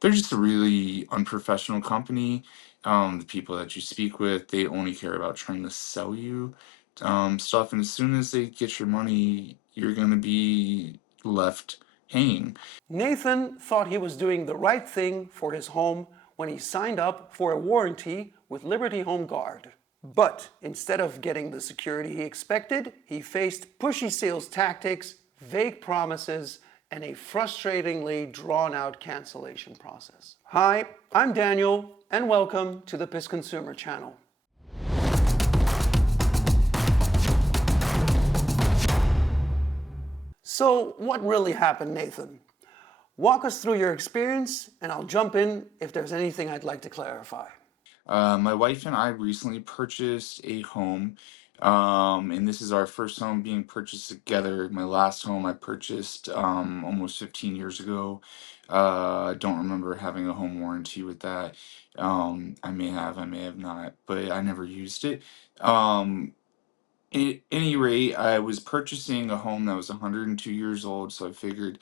They're just a really unprofessional company. The people that you speak with, they only care about trying to sell you stuff, and as soon as they get your money, you're gonna be left hanging. Nathan thought he was doing the right thing for his home when he signed up for a warranty with Liberty Home Guard. But instead of getting the security he expected, he faced pushy sales tactics, vague promises, and a frustratingly drawn out cancellation process. Hi, I'm Daniel, and welcome to the PissedConsumer channel. So, what really happened, Nathan? Walk us through your experience, and I'll jump in if there's anything I'd like to clarify. My wife and I recently purchased a home, and this is our first home being purchased together. My last home I purchased almost 15 years ago. I don't remember having a home warranty with that. I may have not, but I never used it. Um, at any rate, I was purchasing a home that was 102 years old, so I figured,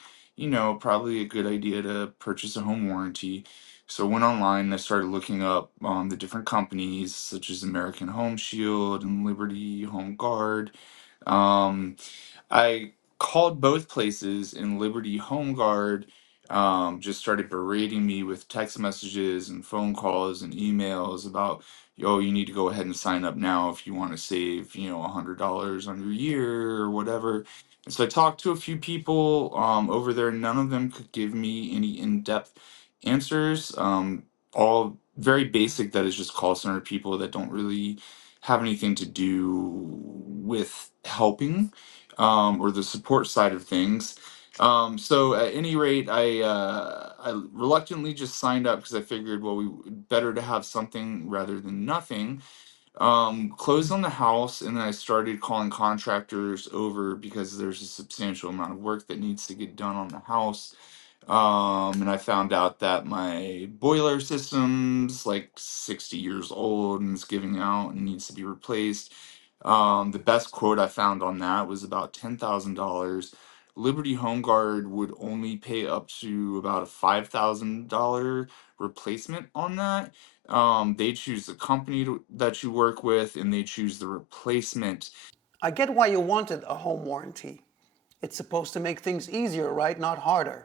probably a good idea to purchase a home warranty. So I went online and I started looking up the different companies such as American Home Shield and Liberty Home Guard. Um, I called both places, and Liberty Home Guard just started berating me with text messages and phone calls and emails about, yo, you need to go ahead and sign up now if you want to save, $100 on your year or whatever. And so I talked to a few people over there. None of them could give me any in-depth answers. All very basic. That is just call center people that don't really have anything to do with helping or the support side of things. So at any rate, I reluctantly just signed up because I figured, well, better to have something rather than nothing. Closed on the house, and then I started calling contractors over because there's a substantial amount of work that needs to get done on the house. And I found out that my boiler system's like 60 years old and it's giving out and needs to be replaced. The best quote I found on that was about $10,000. Liberty Home Guard would only pay up to about a $5,000 replacement on that. They choose the company that you work with, and they choose the replacement. I get why you wanted a home warranty. It's supposed to make things easier, right? Not harder.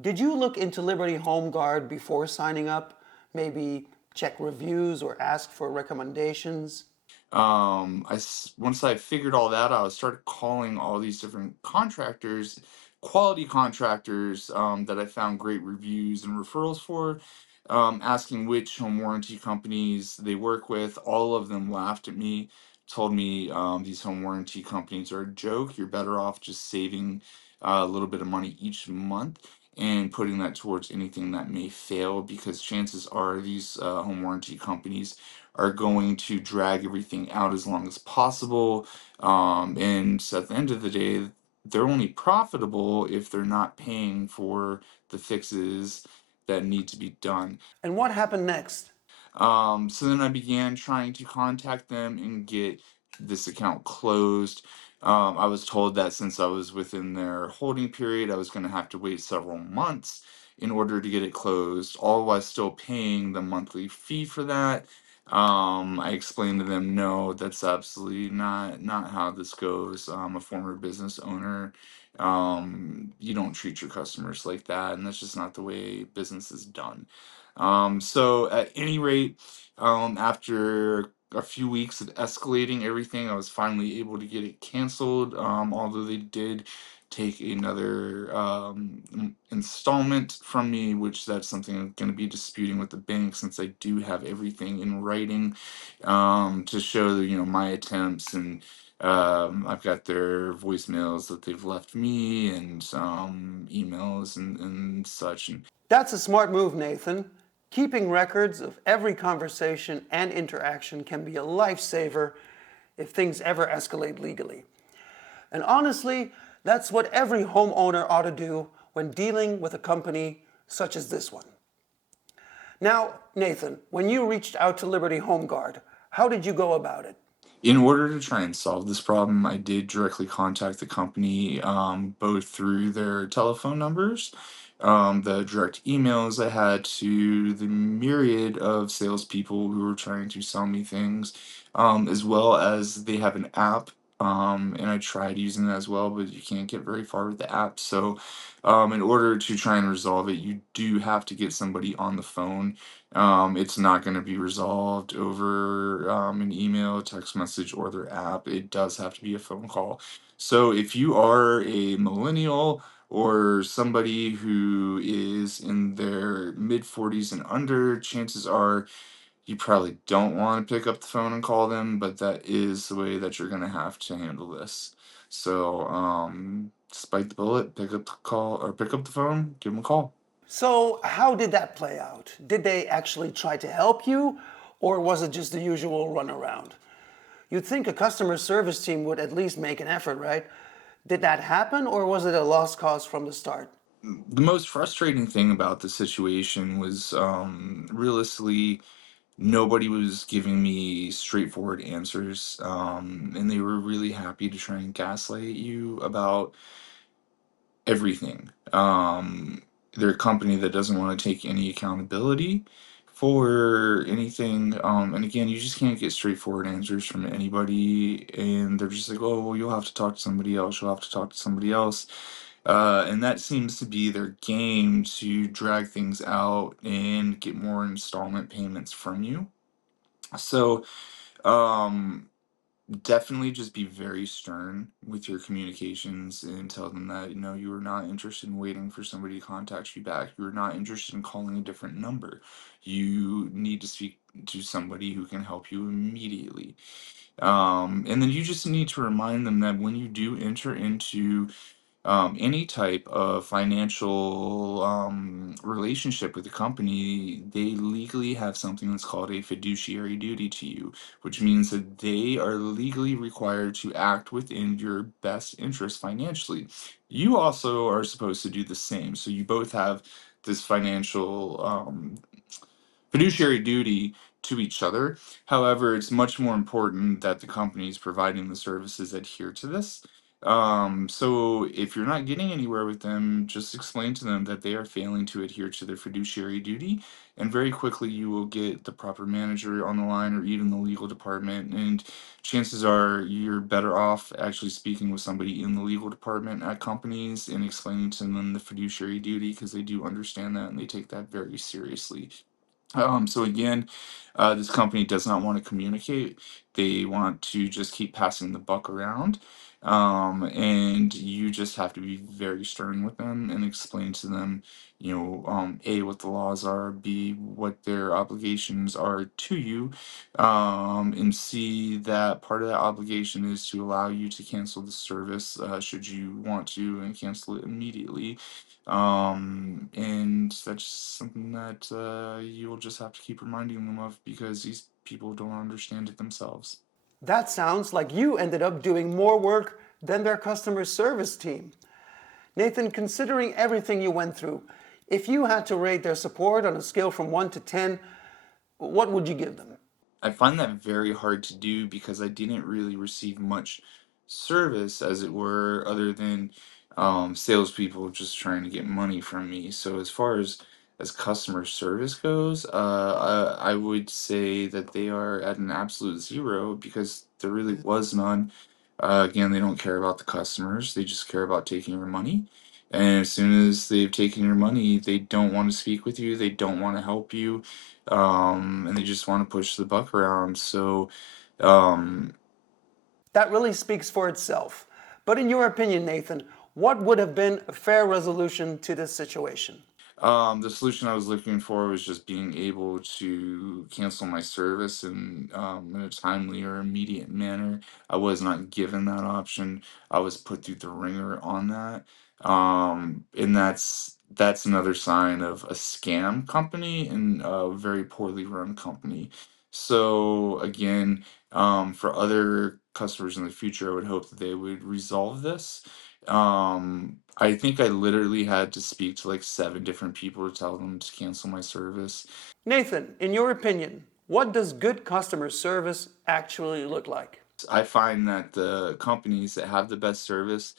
Did you look into Liberty Home Guard before signing up? Maybe check reviews or ask for recommendations? Once I figured all that out, I started calling all these different contractors, quality contractors, that I found great reviews and referrals for, asking which home warranty companies they work with. All of them laughed at me, told me these home warranty companies are a joke. You're better off just saving a little bit of money each month and putting that towards anything that may fail, because chances are these home warranty companies are going to drag everything out as long as possible. And so at the end of the day, they're only profitable if they're not paying for the fixes that need to be done. And what happened next? So then I began trying to contact them and get this account closed. I was told that since I was within their holding period, I was going to have to wait several months in order to get it closed, all while still paying the monthly fee for that. I explained to them, no, that's absolutely not how this goes. I'm a former business owner. You don't treat your customers like that, and that's just not the way business is done. So at any rate, after a few weeks of escalating everything, I was finally able to get it canceled. Although they did take another installment from me, which that's something I'm going to be disputing with the bank, since I do have everything in writing to show my attempts, and I've got their voicemails that they've left me, and emails and such. And That's a smart move, Nathan. Keeping records of every conversation and interaction can be a lifesaver if things ever escalate legally. And honestly, that's what every homeowner ought to do when dealing with a company such as this one. Now, Nathan, when you reached out to Liberty Home Guard, how did you go about it? in order to try and solve this problem, I did directly contact the company, both through their telephone numbers the direct emails I had to the myriad of salespeople who were trying to sell me things, as well as they have an app. And I tried using that as well, but you can't get very far with the app. So, in order to try and resolve it, you do have to get somebody on the phone. It's not going to be resolved over an email, text message, or their app. It does have to be a phone call. So, if you are a millennial, or somebody who is in their mid 40s and under, chances are you probably don't want to pick up the phone and call them, but that is the way that you're going to have to handle this. So, despite the bullet, pick up the call or pick up the phone, give them a call. So, how did that play out? Did they actually try to help you, or was it just the usual runaround? You'd think a customer service team would at least make an effort, right? Did that happen, or was it a lost cause from the start? The most frustrating thing about the situation was realistically nobody was giving me straightforward answers, and they were really happy to try and gaslight you about everything. They're a company that doesn't want to take any accountability for anything. And again, you just can't get straightforward answers from anybody. And they're just like, oh, well, you'll have to talk to somebody else. You'll have to talk to somebody else. And that seems to be their game to drag things out and get more installment payments from you. So, um, definitely just be very stern with your communications and tell them that you are not interested in waiting for somebody to contact you back. You are not interested in calling a different number. You need to speak to somebody who can help you immediately. And then you just need to remind them that when you do enter into any type of financial relationship with the company, they legally have something that's called a fiduciary duty to you, which means that they are legally required to act within your best interest financially. You also are supposed to do the same. So you both have this financial fiduciary duty to each other. However, it's much more important that the companies providing the services adhere to this. So if you're not getting anywhere with them, just explain to them that they are failing to adhere to their fiduciary duty, and very quickly you will get the proper manager on the line or even the legal department. And chances are you're better off actually speaking with somebody in the legal department at companies and explaining to them the fiduciary duty because they do understand that and they take that very seriously. So again, this company does not want to communicate. They want to just keep passing the buck around. And you just have to be very stern with them and explain to them, A, what the laws are, B, what their obligations are to you, and C, that part of that obligation is to allow you to cancel the service, should you want to, and cancel it immediately. And that's something that you'll just have to keep reminding them of because these people don't understand it themselves. That sounds like you ended up doing more work than their customer service team. Nathan, considering everything you went through, if you had to rate their support on a scale from 1 to 10, what would you give them? I find that very hard to do because I didn't really receive much service, as it were, other than salespeople just trying to get money from me. So as far as customer service goes, I would say that they are at an absolute zero because there really was none. Again, they don't care about the customers; they just care about taking your money. And as soon as they've taken your money, they don't want to speak with you. They don't want to help you, and they just want to push the buck around. So, um, That really speaks for itself. But in your opinion, Nathan, what would have been a fair resolution to this situation? The solution I was looking for was just being able to cancel my service in a timely or immediate manner. I was not given that option. I was put through the ringer on that. And that's another sign of a scam company and a very poorly run company. So again, for other customers in the future, I would hope that they would resolve this. I think I literally had to speak to like seven different people to tell them to cancel my service. Nathan, in your opinion, what does good customer service actually look like? I find that the companies that have the best service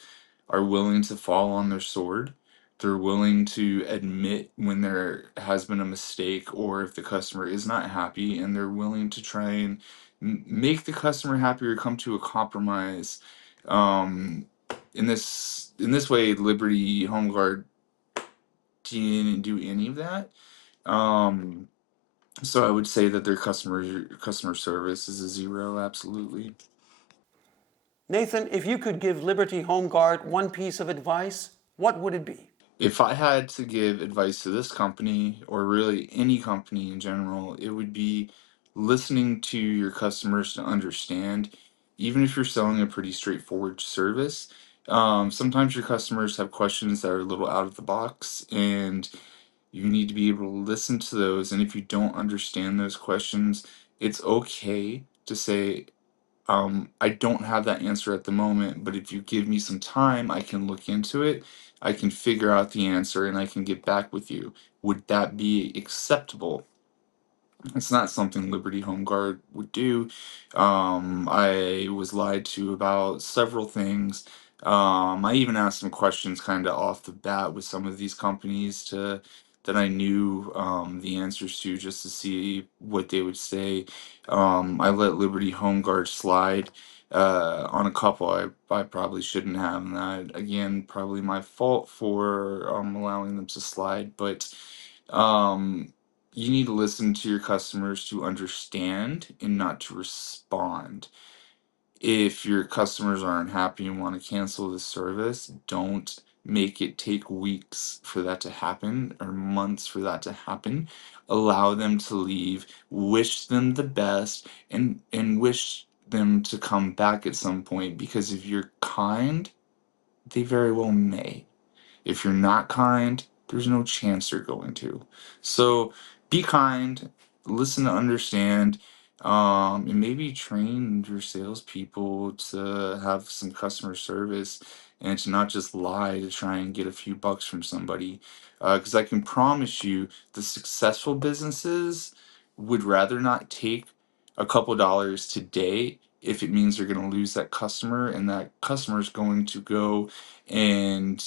are willing to fall on their sword They're willing to admit when there has been a mistake or if the customer is not happy, and they're willing to try and make the customer happy or come to a compromise. Um, in this way, Liberty Home Guard didn't do any of that. Um, so I would say that their customer service is a zero, absolutely. Nathan, if you could give Liberty Home Guard one piece of advice, what would it be? If I had to give advice to this company, or really any company in general, it would be listening to your customers to understand, even if you're selling a pretty straightforward service. Sometimes your customers have questions that are a little out of the box, and you need to be able to listen to those. And if you don't understand those questions, it's okay to say, I don't have that answer at the moment, but if you give me some time, I can look into it. I can figure out the answer and I can get back with you. Would that be acceptable? It's not something Liberty Home Guard would do. I was lied to about several things. I even asked some questions kind of off the bat with some of these companies to that I knew the answers to, just to see what they would say. I let Liberty Home Guard slide on a couple. I probably shouldn't have, and that again probably my fault for allowing them to slide, but. Um, you need to listen to your customers to understand and not to respond. If your customers aren't happy and want to cancel the service, don't make it take weeks for that to happen or months for that to happen. Allow them to leave, wish them the best, and wish them to come back at some point, because if you're kind, they very well may. If you're not kind, there's no chance you're going to. So be kind, listen to understand, and maybe train your salespeople to have some customer service and to not just lie to try and get a few bucks from somebody. Because I can promise you, the successful businesses would rather not take a couple dollars today if it means they're going to lose that customer, and that customer is going to go and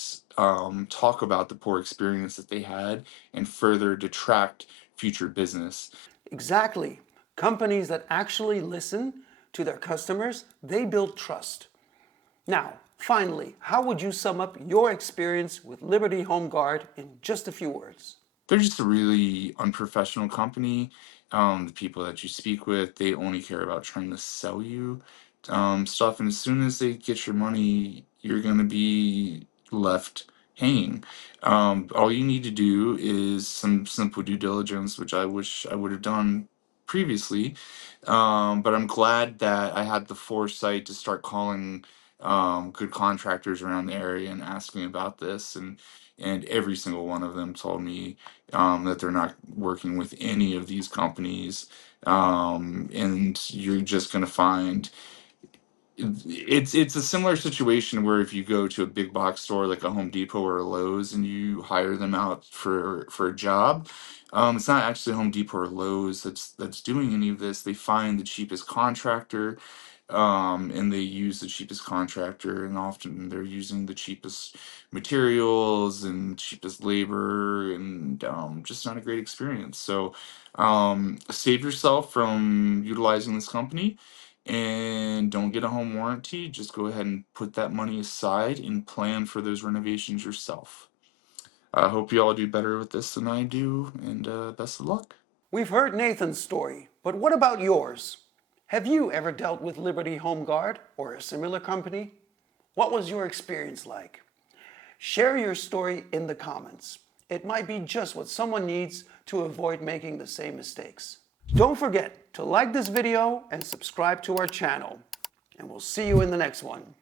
talk about the poor experience that they had and further detract future business. Exactly. Companies that actually listen to their customers, they build trust. Now, finally, how would you sum up your experience with Liberty Home Guard in just a few words? They're just a really unprofessional company. The people that you speak with, they only care about trying to sell you stuff, and as soon as they get your money, you're gonna be left hanging. All you need to do is some simple due diligence, which I wish I would have done previously. But I'm glad that I had the foresight to start calling good contractors around the area and asking about this, and every single one of them told me that they're not working with any of these companies. And you're just going to find it's a similar situation where if you go to a big box store like a Home Depot or a Lowe's and you hire them out for a job, it's not actually Home Depot or Lowe's that's doing any of this. They find the cheapest contractor, and they use the cheapest contractor, and often they're using the cheapest materials and cheapest labor, and just not a great experience. So save yourself from utilizing this company, and don't get a home warranty. Just go ahead and put that money aside and plan for those renovations yourself. I hope you all do better with this than I do, and best of luck. We've heard Nathan's story, but what about yours? Have you ever dealt with Liberty Home Guard or a similar company? What was your experience like? Share your story in the comments. It might be just what someone needs to avoid making the same mistakes. Don't forget to like this video and subscribe to our channel. And we'll see you in the next one.